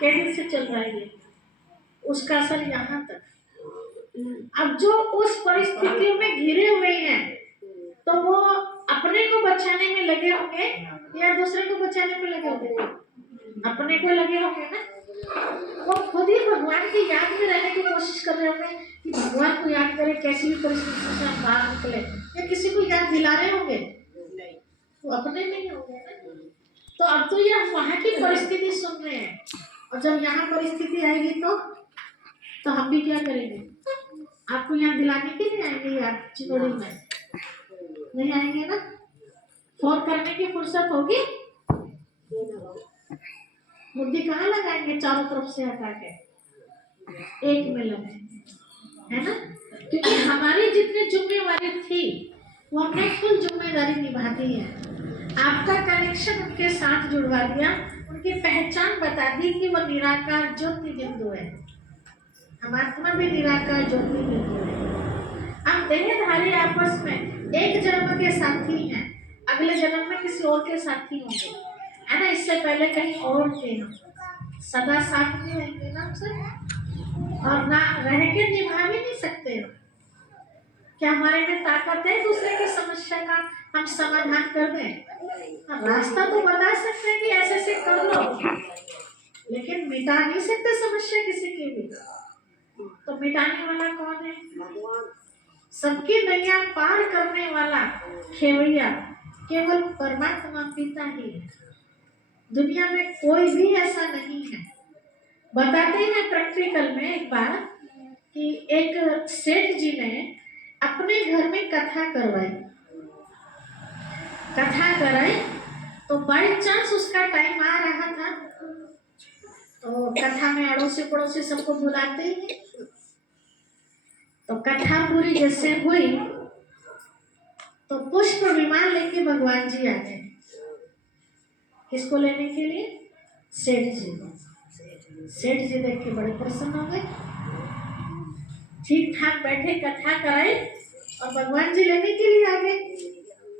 कैसे से चल रहा है ये, उसका असर यहाँ तक। अब जो उस परिस्थितियों में घिरे हुए हैं तो वो अपने को बचाने में लगे होंगे या दूसरे को बचाने में लगे होंगे? अपने को लगे होंगे ना। वो खुद ही भगवान की याद में रहने की कोशिश कर रहे होंगे कि भगवान को याद करें, कैसी भी परिस्थिति से हम बाहर निकले, या किसी को याद दिला रहे होंगे? तो अपने नहीं होंगे ना। तो अब तो ये हम वहाँ की परिस्थिति सुन रहे हैं, और जब यहाँ परिस्थिति आएगी तो हम भी क्या करेंगे? आपको यहाँ दिलाने के लिए आएंगे यार चिनोड़ी में? नहीं आएंगे ना। फोन करने की फुर्सत होगी? बुद्धि कहाँ लगाएंगे? चारों तरफ से हटा के एक में लगाएंगे, है ना। क्योंकि हमारी जितनी जिम्मेवारी थी वो हमने फुल जिम्मेदारी निभा दी है। आपका कनेक्शन उनके साथ जुड़वा दिया, उनकी पहचान बता दी कि वो निराकार ज्योति बिंदु है। हम आत्मा भी निराकार ज्योति बिंदु है। हम देहधारी आपस में एक जन्म के साथी हैं, अगले जन्म में किसी और के साथी होंगे, है ना। इससे पहले कहीं और थे, हम सदा साथ में रहेंगे ना हमसे, और ना रह के निभा भी नहीं सकते हो। क्या हमारे में ताकत है दूसरे की समस्या का हम समाधान कर दें? रास्ता तो बता सकते हैं कि ऐसे ऐसे कर लो, लेकिन मिटा नहीं सकते समस्या किसी की भी। तो मिटाने वाला कौन है? सबकी नैया पार करने वाला खेवैया केवल परमात्मा पिता ही है। दुनिया में कोई भी ऐसा नहीं है। बताते हैं प्रैक्टिकल में एक बार कि एक सेठ जी ने अपने घर में कथा करवाई। कथा कराई तो बाई चांस उसका टाइम आ रहा था, तो कथा में अड़ोसी पड़ोसी सबको बुलाते हैं। तो कथा पूरी जैसे हुई तो पुष्प विमान लेके भगवान जी आ गए। किसको लेने के लिए? सेठ जी को। सेठ जी देख के बड़े प्रसन्न हो गए। ठीक ठाक बैठे कथा कराई और भगवान जी लेने के लिए आ गए।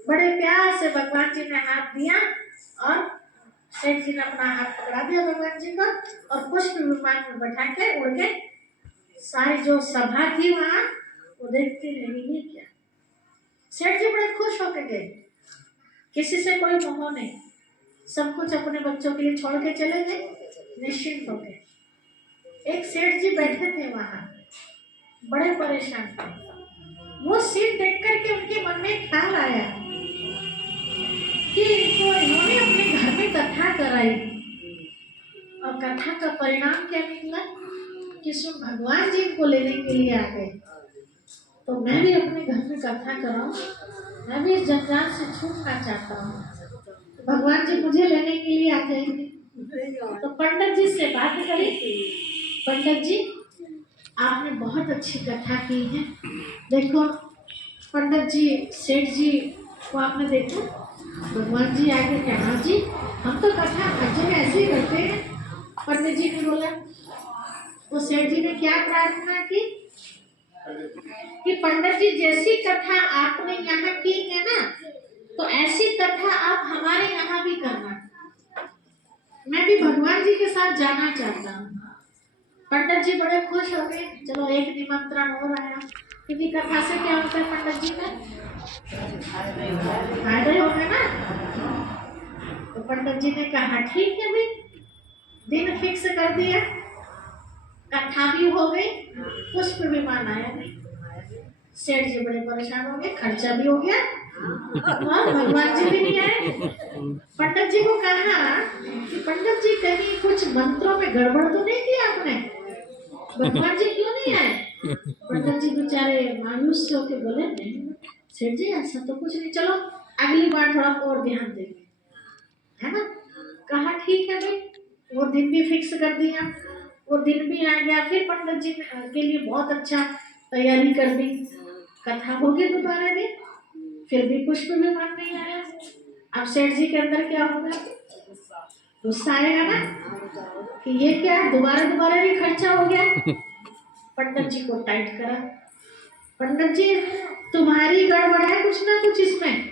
बड़े प्यार से भगवान जी ने हाथ दिया और सेठ जी ने अपना हाथ पकड़ा दिया भगवान जी का, और पुष्प विमान में बैठा के उड़ के सारी जो सभा थी वहां वो देखती रही। क्या सेठ जी बड़े खुश होकर गए। किसी से कोई मोह नहीं, सब कुछ अपने बच्चों के लिए छोड़ के चले गए निश्चिंत होके। एक सेठ जी बैठे थे वहां, बड़े परेशान थे। वो सीट देख करके उनके मन में ख्याल आया कि इन्होंने अपने घर में कथा कराई और कथा का परिणाम क्या निकला कि स्वयं भगवान जी को लेने के लिए आ गए। तो मैं भी अपने घर में कथा कराऊं, मैं भी इस जंजाल से छूटना चाहता हूँ, भगवान जी मुझे लेने के लिए आ जाएंगे। तो पंडित जी से बात करी। पंडित जी आपने बहुत अच्छी कथा की है। देखो पंडित जी, सेठ जी को आपने देखा, भगवान जी आगे कहा जी हम तो कथा भजन ऐसे ही करते हैं। पंडित जी ने बोला, तो सेठ जी ने क्या प्रार्थना की कि पंडित जी जैसी कथा आपने यहाँ की है ना, तो ऐसी कथा आप हमारे यहाँ भी करना। मैं भी भगवान जी के साथ जाना चाहता हूँ। पंडित जी बड़े खुश हो गए। चलो एक निमंत्रण हो रहा है, क्योंकि कथा से क्या होता है पंडित जी का फायदे हो गए ना। तो पंडित जी ने कहा ठीक है भाई, दिन फिक्स कर दिया, कथा भी हो गई, पुष्प विमान आया नहीं। सेठ जी बड़े परेशान हो गए, खर्चा भी हो गया और भगवान जी भी नहीं आए। पंडित जी को कहा कि पंडित जी कहीं कुछ मंत्रों में गड़बड़ तो नहीं की आपने, भगवान जी क्यों नहीं आए? पंडित जी बेचारे मायूस होके बोले नहीं सेठ जी ऐसा तो कुछ नहीं, चलो अगली बार थोड़ा और ध्यान देंगे, है ना। कहा ठीक है भाई, वो दिन भी फिक्स कर दिया, वो दिन भी आ गया। फिर पंडित जी के लिए बहुत अच्छा तैयारी कर दी, कथा होगी दोबारा भी, फिर भी पुष्प विमान नहीं आया। अब सेठ जी के अंदर क्या होगा? गुस्सा आएगा ना कि ये क्या दोबारा भी खर्चा हो गया। पंडित जी को टाइट करा, पंडित जी तुम्हारी गड़बड़ है कुछ ना कुछ इसमें।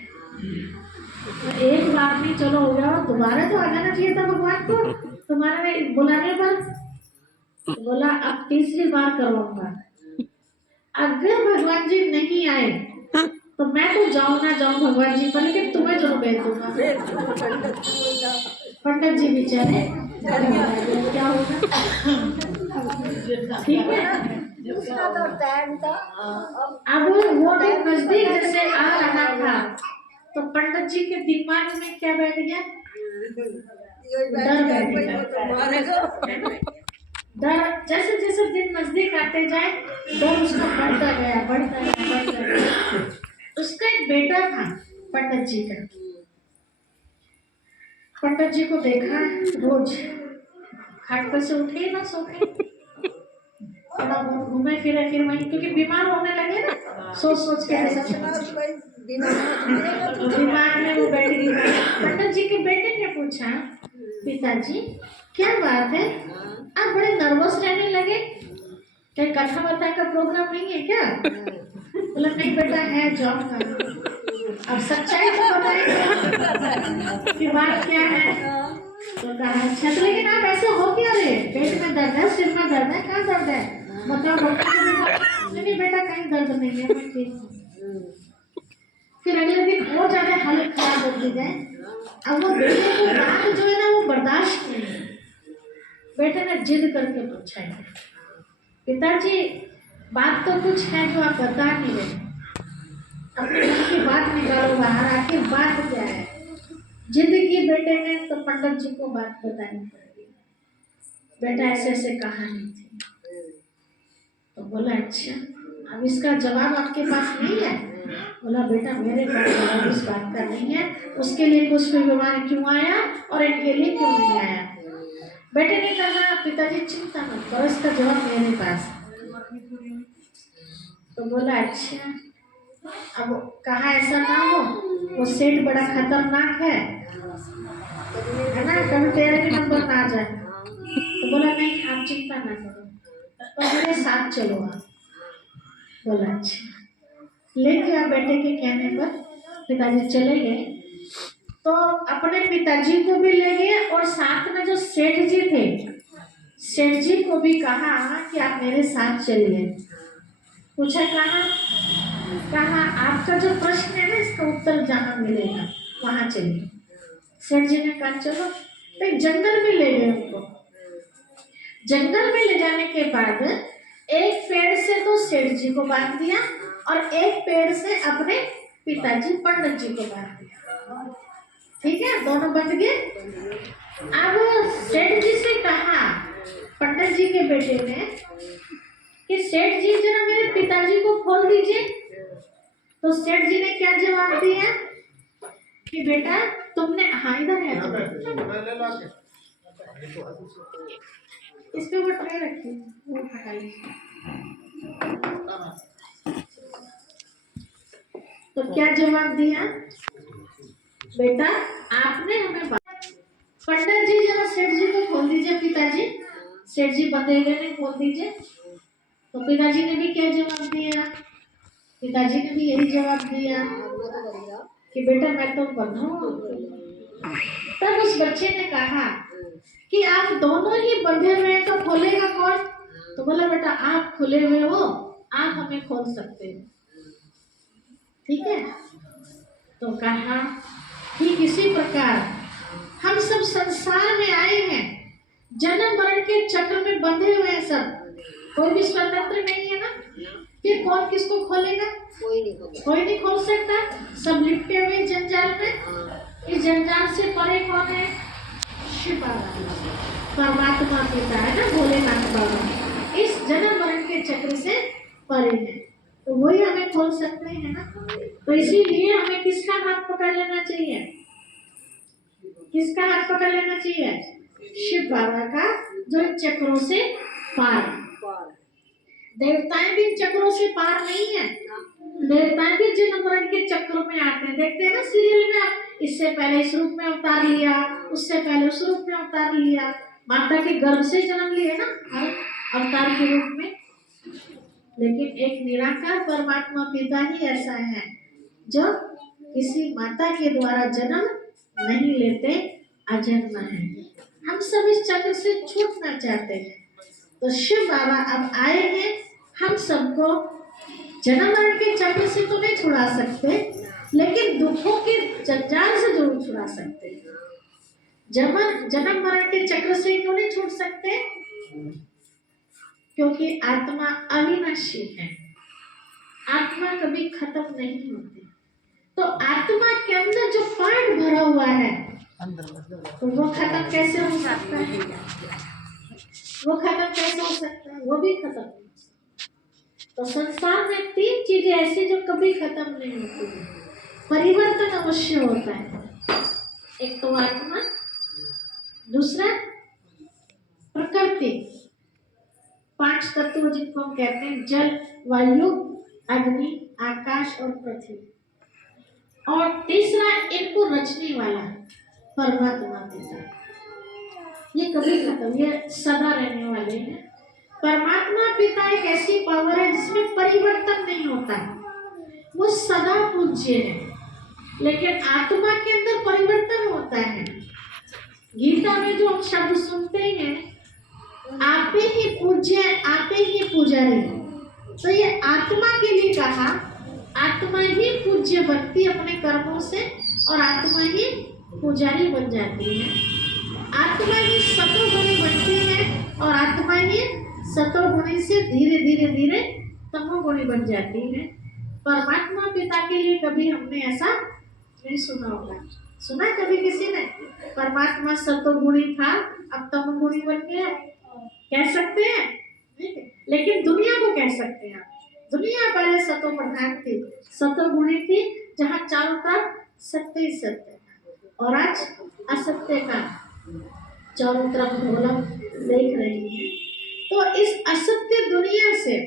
तो एक बार भी चलो हो गया, दोबारा तो आ जाना चाहिए था भगवान को। तुम्हारे बुलाने पर बोला अब तीसरी बार करवाऊंगा। अगर भगवान जी नहीं आए तो मैं तो जाऊं ना जाऊं भगवान जी पर, लेकिन तुम्हें जरूर भेज दूंगा। पंडित जी बेचारे क्या होगा, ठीक है। अब वो दिन नजदीक जैसे आ रहा था तो पंडित जी के दिमाग में क्या बैठ गया, डर बैठ गया। डर जैसे जैसे दिन नजदीक आते जाए डर उसका बढ़ता गया बढ़ता गया बढ़ता गया। उसका एक बेटा था पंडित जी का। पंडित जी को देखा रोज खाट पर से उठे ना सोते, थोड़ा बहुत घूमे फिरे, फिर वहीं क्योंकि बीमार होने लगे ना, सोच सोच के ऐसा दिमाग में वो बैठ गई। पंडित जी के बेटे ने पूछा पिताजी क्या बात है, आप बड़े नर्वस रहने लगे, क्या कथा वथा का प्रोग्राम नहीं है क्या? बोला नहीं बेटा है, जॉब का। अब सच्चाई तो बताएंगे कि बात क्या है। तो कहा अच्छा तो लेकिन आप ऐसे हो क्या रहे, पेट में दर्द है, सिर में दर्द है, कहाँ दर्द है मतलब डॉक्टर? नहीं बेटा कहीं दर्द नहीं है, मैं ठीक हूँ। फिर अगले दिन और ज्यादा हालत खराब होती गए। अब वो बेटे को बात जो है ना वो बर्दाश्त नहीं। बेटे ने जिद करके पूछा है पिताजी बात तो कुछ है जो आप बता नहीं रहे, अपने मन की बात निकालो बाहर, आखिर बात क्या है? जिद की बेटे ने तो पंडित जी को बात बतानी पड़ी। बेटा ऐसे ऐसे कहानी थी। तो बोला अच्छा अब इसका जवाब आपके पास नहीं है? बोला बेटा मेरे पास जवाब इस बात का नहीं है, उसके लिए कुछ भी बीमार क्यों आया और इनके लिए क्यों नहीं आया। बेटे ने कहा पिताजी चिंता मत करो, इसका जवाब मेरे पास। तो बोला अच्छा अब कहा ऐसा ना हो वो सेठ बड़ा खतरनाक है ना, कभी तेरे भी नंबर ना आ जाए। तो बोला नहीं आप चिंता ना करो तो मेरे साथ चलो आप। बोला अच्छा। लेके आप बेटे के कहने पर पिताजी चले गए। तो अपने पिताजी को भी ले गए और साथ में जो सेठ जी थे, सेठ जी को भी कहा कि आप मेरे साथ चलिए। पूछा कहा आपका जो प्रश्न है ना इसका उत्तर जहाँ मिलेगा वहां चलिए। सेठ जी ने कहा चलो, तो जंगल में ले गए उनको। जंगल में ले जाने के बाद एक पेड़ से तो सेठ जी को बांध दिया और एक पेड़ से अपने पिताजी पंडित जी को बांध दिया। ठीक है, दोनों बंध गए। अब सेठ जी से कहा पंडित जी के बेटे ने कि सेठ जी जरा मेरे पिताजी को खोल दीजिए। तो सेठ जी ने क्या जवाब दिया कि बेटा तुमने, हाँ इधर है इसके ऊपर ट्रे रखी वो हटा लीजिए। तो क्या जवाब दिया बेटा आपने हमें पंडित जी जरा सेठ जी को खोल दीजिए पिताजी। सेठ जी बंधे हुए ने खोल दीजिए। तो पिताजी ने भी क्या जवाब दिया, पिताजी ने भी यही जवाब दिया कि बेटा मैं तो बंधा हूँ। तब उस बच्चे ने कहा कि आप दोनों ही बंधे हुए हैं तो खोलेगा कौन? तो बोला बेटा आप खुले हुए हो, आप हमें खोल सकते हो। ठीक है, तो कहा ठीक इसी प्रकार हम सब संसार में आए हैं, जन्म मरण के चक्र में बंधे हुए हैं सब, कोई भी स्वतंत्र नहीं है ना। फिर कौन किसको खोलेगा? कोई नहीं खोल सकता, सब लिपटे हुए जंजाल में। इस जंजाल से परे कौन है? शिव बाबा, परमात्मा पिता है ना, भोलेनाथ बाबा। इस जन्म मरण के चक्र से परे है तो वही हमें खोल सकते हैं ना। तो इसीलिए हमें किसका हाथ पकड़ लेना चाहिए? किसका हाथ पकड़ लेना चाहिए? शिव बाबा का, जो चक्रों से पार। देवताएं भी चक्रों से पार नहीं है, देवताएं भी जन्म मरण के चक्रों में आते हैं। देखते हैं ना सीरियल में, आप इससे पहले इस रूप में अवतार लिया, उससे पहले उस रूप में अवतार लिया, माता के गर्भ से जन्म लिए ना हर अवतार के रूप में। लेकिन एक निराकार परमात्मा पिता ही ऐसा है जो किसी माता के द्वारा जन्म नहीं लेते, अजन्म है, हम सब इस चक्र से छूटना चाहते हैं। तो शिव बाबा अब आए हैं, हम सबको जन्म मरण के चक्र से तो नहीं छुड़ा सकते, लेकिन दुखों के जंजाल से जरूर छुड़ा सकते हैं। जन्म मरण के चक्र से क्यों नहीं छूट सकते? क्योंकि आत्मा अविनाशी है, आत्मा कभी खत्म नहीं होती। तो आत्मा के अंदर जो पार्ट भरा हुआ है तो वो खत्म कैसे हो सकता है? वो खत्म कैसे हो सकता है? वो भी खत्म नहीं हो सकता। तो संसार में 3 चीजें ऐसी जो कभी खत्म नहीं होती है, परिवर्तन अवश्य होता है। एक तो आत्मा, दूसरा प्रकृति, 5 तत्व जिनको हम कहते हैं, जल, वायु, अग्नि, आकाश और पृथ्वी, और तीसरा इनको रचने वाला परमात्मा पिता। ये कभी खत्म, ये सदा रहने वाले हैं। परमात्मा पिता एक ऐसी पावर है जिसमें परिवर्तन नहीं होता, वो सदा पूज्य है। लेकिन आत्मा के अंदर परिवर्तन होता है। गीता में जो हम शब्द सुनते हैं, आपे ही पूज्य, आपे ही पुजारी, तो ये आत्मा के लिए कहा। आत्मा ही पूज्य बनती अपने कर्मों से और आत्मा ही पुजारी बन जाती है। आत्मा ही सतोगुणी बनती है और आत्मा ही सतोगुणी से धीरे धीरे धीरे तमोगुणी बन जाती है। परमात्मा पिता के लिए कभी हमने ऐसा नहीं सुना होगा। सुना कभी किसी ने? परमात्मा सतोगुणी था अब तमोगुणी बन गया, कह सकते हैं? लेकिन दुनिया को कह सकते हैं। दुनिया पहले सतो प्रधान थी, सतोगुणी थी, जहाँ चारों तरफ सत्य ही सत्य, और आज असत्य का चारों तरफ ढोलक देख रही है। तो इस असत्य दुनिया से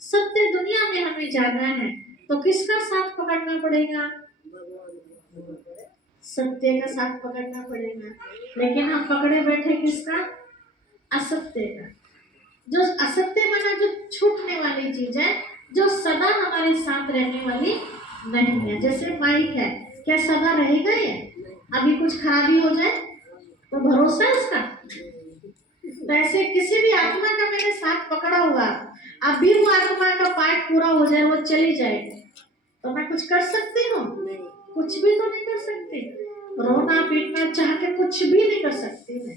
सत्य दुनिया में हमें जाना है, तो किसका साथ पकड़ना पड़ेगा? सत्य का साथ पकड़ना पड़ेगा। लेकिन हम पकड़े बैठे किसका? असत्य का। जो असत्य माना जो छूटने वाली चीज है, जो सदा हमारे साथ रहने वाली नहीं है। जैसे माइक है, क्या सदा रहेगा ये? अभी कुछ खराबी हो जाए तो भरोसा है इसका? तो ऐसे किसी भी आत्मा का मैंने साथ पकड़ा हुआ, अभी वो आत्मा का पार्ट पूरा हो जाए, वो चली जाए, तो मैं कुछ कर सकती हूँ? कुछ भी तो नहीं कर सकती। रोना पीटना चाह के कुछ भी नहीं कर सकती मैं,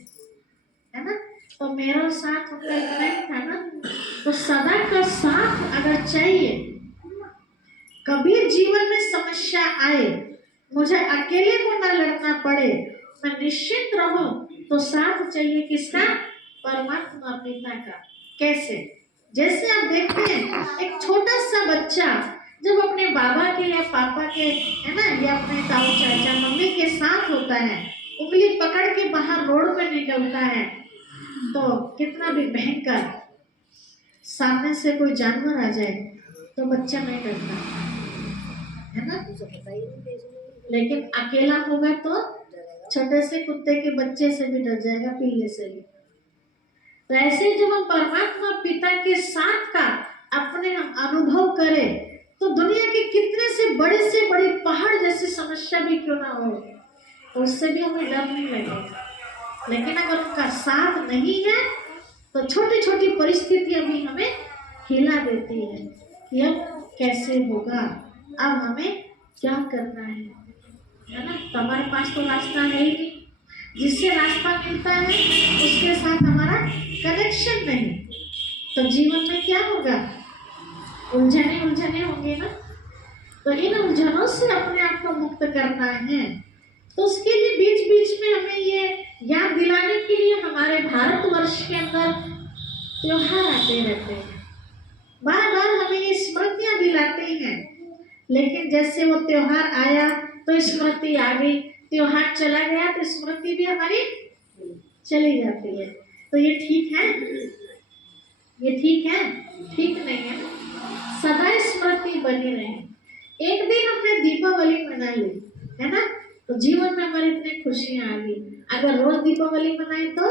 है ना? तो मेरा साथ उनका इतना ही था ना। तो सदा का साथ अगर चाहिए, कभी जीवन में समस्या आए, मुझे अकेले को ना लड़ना पड़े, मैं निश्चित रहूं, तो साथ चाहिए किसका? परमात्मा पिता का। कैसे? जैसे आप देखते हैं, एक छोटा सा बच्चा जब अपने बाबा के या पापा के, है ना, या अपने ताऊ चाचा मम्मी के साथ होता है, उंगली पकड़ के बाहर रोड पे निकलता है, तो कितना भी भयंकर सामने से कोई जानवर आ जाए तो बच्चा नहीं डरता, है ना? लेकिन अकेला होगा तो छोटे से कुत्ते के बच्चे से भी डर जाएगा, पिल्ले से भी। तो ऐसे जब हम परमात्मा पिता के साथ का अपने हम अनुभव करें, तो दुनिया के कितने से बड़ी पहाड़ जैसी समस्या भी क्यों ना हो, तो उससे भी हमें डर नहीं लगेगा। लेकिन अगर उनका साथ नहीं है, तो छोटी छोटी परिस्थितियां भी हमें हिला देती है कि अब कैसे होगा, अब हमें क्या करना है ना? तो हमारे पास तो रास्ता है ही नहीं। जिससे रास्ता मिलता है उसके साथ हमारा कनेक्शन नहीं, तो जीवन में क्या होगा? उलझने होंगे ना। तो इन उलझनों से अपने आप को मुक्त करना है, तो उसके लिए बीच बीच में हमें ये याद दिलाने के लिए हमारे भारतवर्ष के अंदर त्योहार आते रहते हैं, बार बार हमें ये स्मृतियां दिलाते हैं। लेकिन जैसे वो त्योहार आया तो स्मृति आ गई, त्योहार चला गया तो स्मृति भी हमारी चली जाती है। तो ये ठीक है? ये ठीक है? ठीक नहीं है। सदा स्मृति बनी रहे। एक दिन हमने दीपावली मना ली, है ना, तो जीवन में हमारी इतनी खुशियां आ गई। अगर रोज दीपावली मनाए तो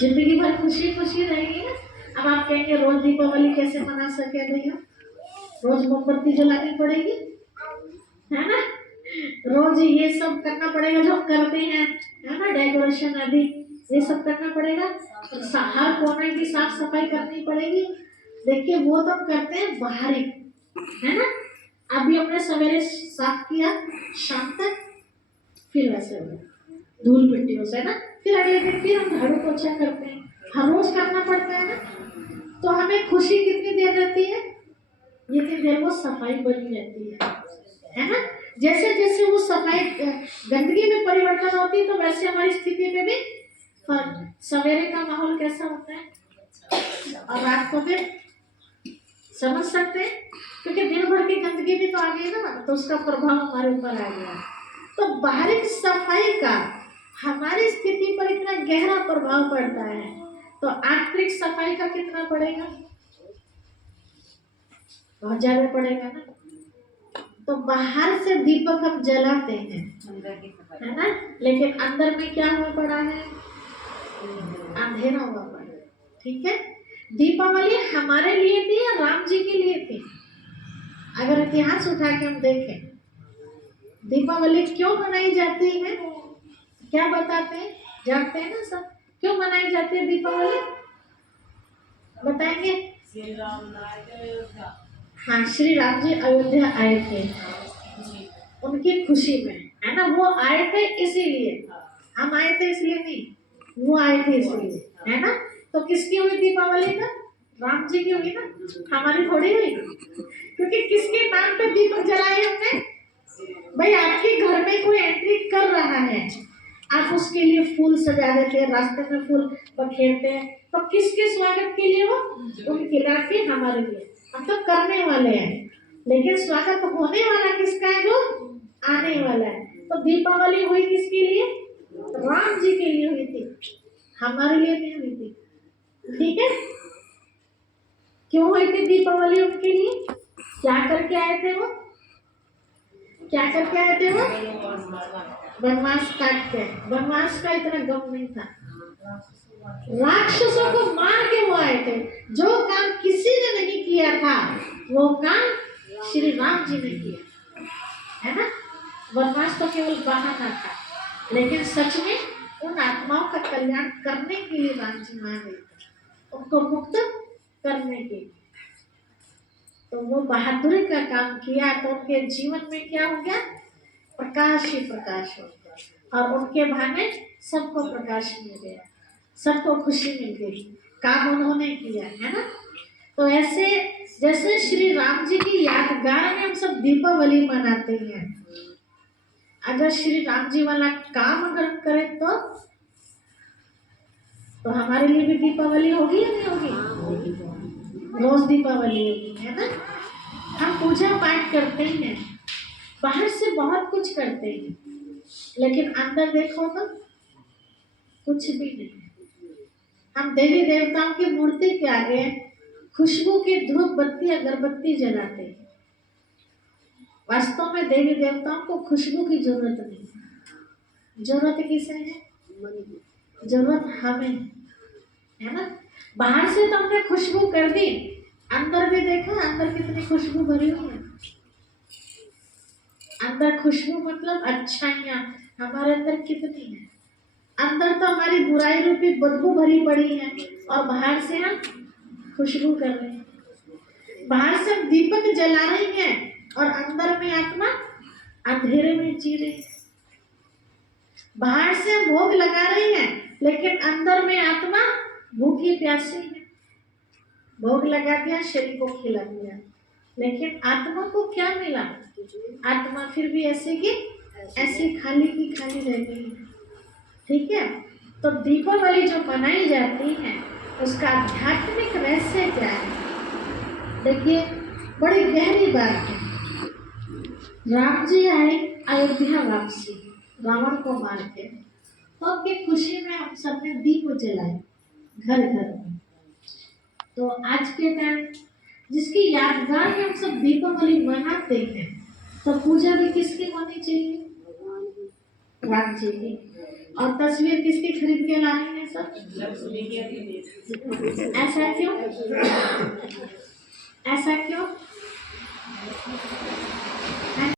जिंदगी भर खुशी खुशी रहेगी ना। अब आप कहेंगे रोज दीपावली कैसे मना सके भैया? रोज मोमबत्ती जलानी पड़ेगी, है ना? रोज ये सब करना पड़ेगा जो हम करते हैं, है ना, डेकोरेशन आदि ये सब करना पड़ेगा। हर कोने की साफ सफाई करनी पड़ेगी। देखिए वो तो हम करते हैं बाहरी, है ना। अभी हमने सवेरे साफ किया, शाम तक फिर वैसे हो धूल मिट्टियों से ना, फिर अगले दिन फिर हम झाड़ू पोछा करते हैं, हर रोज करना पड़ता है ना। तो हमें खुशी कितनी देर रहती है, जितनी देर वो सफाई बनी रहती है ना। जैसे जैसे वो सफाई गंदगी में परिवर्तन होती है तो वैसे हमारी स्थिति में भी सवेरे का माहौल कैसा होता है और रात को फिर समझ सकते हैं, क्योंकि दिन भर की गंदगी भी तो आ गई ना, तो उसका प्रभाव हमारे ऊपर आ गया। तो बाहरी सफाई का हमारी स्थिति पर इतना गहरा प्रभाव पड़ता है, तो आंतरिक सफाई का कितना पड़ेगा, बहुत ज्यादा पड़ेगा ना। तो बाहर से दीपक हम जलाते हैं, है ना, लेकिन अंदर में क्या हुआ पड़ा है, अंधेरा हुआ पड़ा है। ठीक है, दीपावली हमारे लिए थी या राम जी के लिए थी? अगर इतिहास उठा के हम देखें, दीपावली क्यों मनाई जाती है, क्या बताते हैं, जानते हैं ना सब, क्यों मनाई जाती है दीपावली, बताएंगे? हाँ, श्री राम जी अयोध्या आए थे, उनकी खुशी में, है ना। वो आए थे इसीलिए, हम आए थे इसलिए नहीं, वो आए थे इसलिए, है ना। तो किसकी हुई दीपावली था, राम जी की हुई ना, हमारी थोड़ी हुई। क्योंकि किसके नाम पे दीपक जलाए हमने, भाई आपके घर में कोई एंट्री कर रहा है, आप उसके लिए फूल सजा देते हैं, रास्ते में फूल बखेरते हैं, तो किसके स्वागत के लिए वो, उनके लाके हमारे लिए, हम तो करने वाले हैं, लेकिन स्वागत होने वाला किसका है, जो आने वाला है। तो दीपावली हुई किसके लिए, राम जी के लिए हुई थी, हमारे लिए नहीं हुई थी। ठीक है, क्यों हुई थी दीपावली उनके लिए, क्या करके आए थे वो, क्या करके आए थे वो, वनवास काट के। वनवास का इतना गम नहीं था, राक्षसों को मार के वो आए थे। जो काम किसी ने नहीं किया था वो काम श्री राम जी ने किया, है ना। वनवास तो केवल बहाना था, लेकिन सच में उन आत्माओं का कल्याण करने के लिए राम जी वहां गए थे, उनको मुक्त करने के लिए। तो वो बहादुरी का काम किया, तो उनके जीवन में क्या हो गया, प्रकाश ही प्रकाश हो गया, और उनके बहाने सबको प्रकाश मिल गया, सबको खुशी मिल गई, काम उन्होंने किया, है ना। तो ऐसे जैसे श्री राम जी की यादगार में हम सब दीपावली मनाते हैं, अगर श्री राम जी वाला काम अगर करें तो हमारे लिए भी दीपावली होगी या नहीं होगी, रोज दीपावली होगी, है ना। हम पूजा पाठ करते हैं, बाहर से बहुत कुछ करते हैं, लेकिन अंदर देखो तो कुछ भी नहीं। हम देवी देवताओं की मूर्ति के आगे खुशबू की धूप बत्ती अगरबत्ती जलाते हैं, वास्तव में देवी देवताओं को खुशबू की जरूरत नहीं है। जरूरत किसे है, जरूरत हमें, है ना। बाहर से तो हमने खुशबू कर दी, अंदर भी देखा, अंदर कितनी खुशबू भरी हुई है। अंदर खुशबू मतलब अच्छाइयाँ हमारे अंदर कितनी है, अंदर तो हमारी बुराई रूपी बदबू भरी पड़ी है, और बाहर से हम खुशबू कर रहे हैं। बाहर से हम दीपक जला रही हैं और अंदर में आत्मा अंधेरे में जी रही है। बाहर से हम भोग लगा रही हैं, लेकिन अंदर में आत्मा भूखी प्यासी है। भोग लगा दिया, शरीर को खिला दिया, लेकिन आत्मा को क्या मिला, आत्मा फिर भी ऐसे की ऐसी खाली की खाली रह गई है। ठीक है, तो दीपावली जो मनाई जाती है उसका आध्यात्मिक रहस्य क्या है, देखिए बड़ी गहरी बात है। राम जी आए अयोध्या वापसी, रावण को मार के, तो उनकी खुशी में हम सबने दीप जलाए घर घर में। तो आज के टाइम जिसकी यादगार में हम सब दीपावली मनाते हैं, तो पूजा भी किसकी होनी चाहिए, राम जी की। और तस्वीर किसकी खरीद के लानी है सब, ऐसा क्यों, ऐसा क्यों,